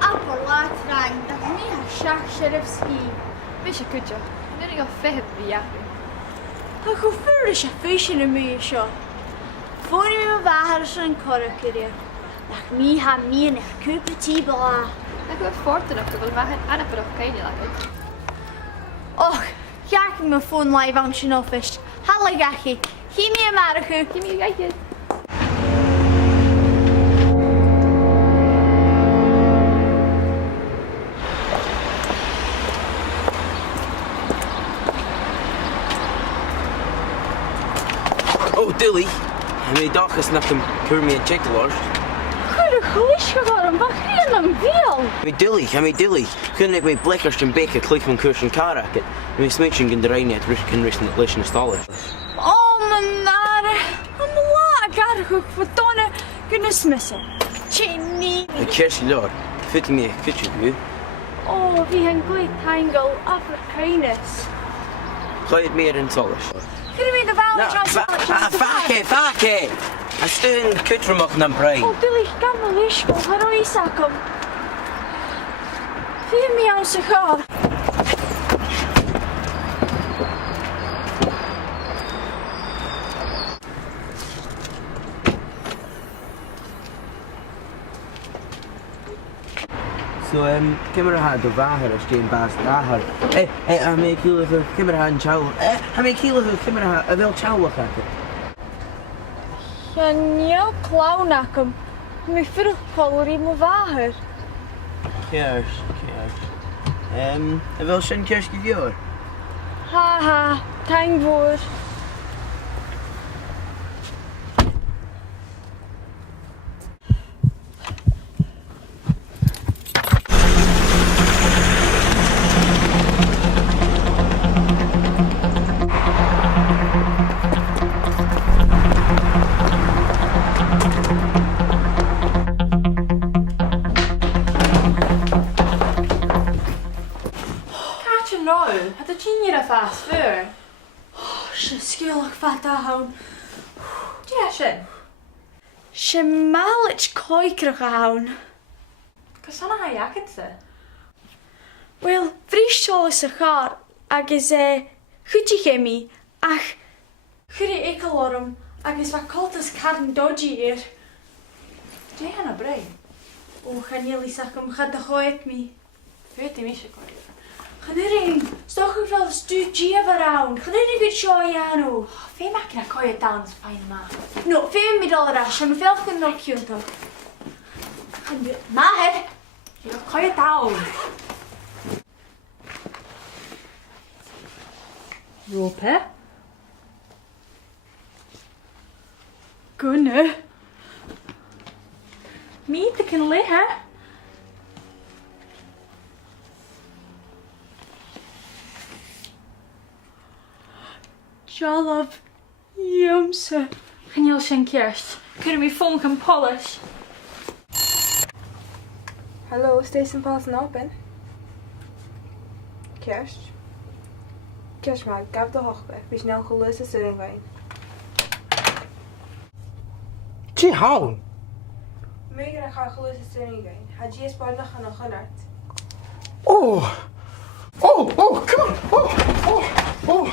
Apar laat rang, dat mi ha shach sheriffski. Bhí sé cuide, nunig go fihad bhí jaú. Ha go fur is a fishing in me seo. Fóni mi bhahar sin coracíre. Nach mi ha mi in eich cúpa tí bala. Na go fórtanach go bhfuil bheithan anapadach céine le. Och, jaak me phone live aan sin office. Halla gachi. Chi mi amarachu. Ci mí gaiid. Oh, Dilly. Mijn dag is nach dem Kermie en Checklord. Goede gewisch geworden, wat geen hem veel. Mijn Dilly. Kunnen ik mijn blikkers en beker klik van kursen karaken. Mijn smitsing in de rijn net kan rusten het lesje stallen. Oh, mijn nare. I'm laat gargoek voor tonnen kunnen smissen. Chinny. Ik kerst je door. Fit me, fit je. Oh, wie een goed tango. Afrikanus. Ga je het meer in alles? Kunnen we de wel Vake! I steun kutvermocht aan brei. Oh, Dilly, kan me lischko. Haro isakom. Vier me aan sigaar. So, kimmer ha de wager als geen baas daher. Hij mee kiele voor kimmer ha een chow. Hij mee kiele voor kimmer ha wel chow gaat. Ja, nieuw klauwnakum. Mijn vroeg colorie me wager. Kers. Hij wil zijn kers gegeven. Haha, tangwoord. Het is hier een vast voor. Ze schillig vat aan. Ja, sin. Ze mal het koikrig aan. Cos sanna ha jacket se. Wel, vries zal is er gaar. Agus goedje chemie. Ach, goede ekelorm. Agus wat kalt is karn dodgy hier. Jij gaan naar brein. Oh, gaan jullie zeggen, gaat de gooit me. Weet die misje kort. Gniring, stoch ik wel stuurtje around. Gniring het shoyano. Vee maak je naar koeie taal fijn maar. No, veel middelraas. En veel knopje toch. Maar, Je gaat koeie taal. Roep hè? kunnen. Niet te kunnen liggen. Jollof, jumse. Gaan jullie zijn kerst? Kunnen we phone gaan polish? Hallo, Station Paulsen open. Kerst. Kerstmaak, ik heb de hoogte. Wie snel gelust is erin gaan. Tje houden. Mega ga gelust is erin gaan. Had je eens bij nog geleerd? Oh, come on. Oh.